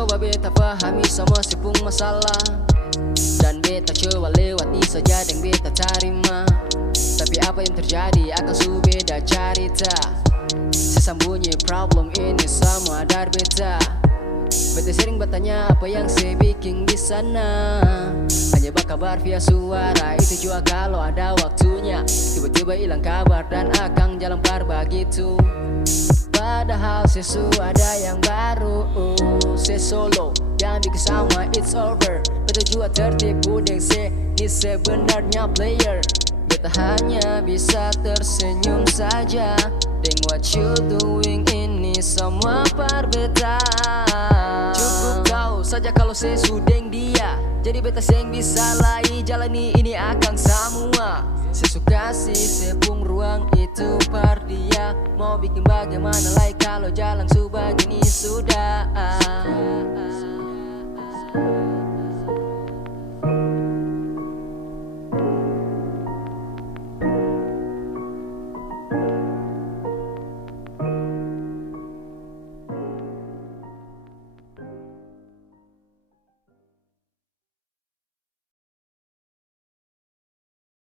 coba beta pahami semua sepung masalah, dan beta coba lewati saja dan beta terima. Tapi apa yang terjadi akan su beda cerita. Sesambunyi problem ini sama dari beta. Beta sering bertanya apa yang saya bikin di sana. Hanya berkabar via suara, itu juga kalau ada waktunya. Tiba-tiba hilang kabar dan akan jalan begitu. Padahal sesu ada yang baru. Saya solo dan bikin sama it's over. Beta juga tertipu dengan ini sebenarnya player. Beta hanya bisa tersenyum saja dengan what you doing ini semua par beta. Cukup tahu saja kalau saya sudah dia. Jadi beta yang bisa lagi jalani ini akan semua. Saya suka sih sepung ruang itu par dia. Mau bikin bagaimana lagi kalau jalan begini sudah.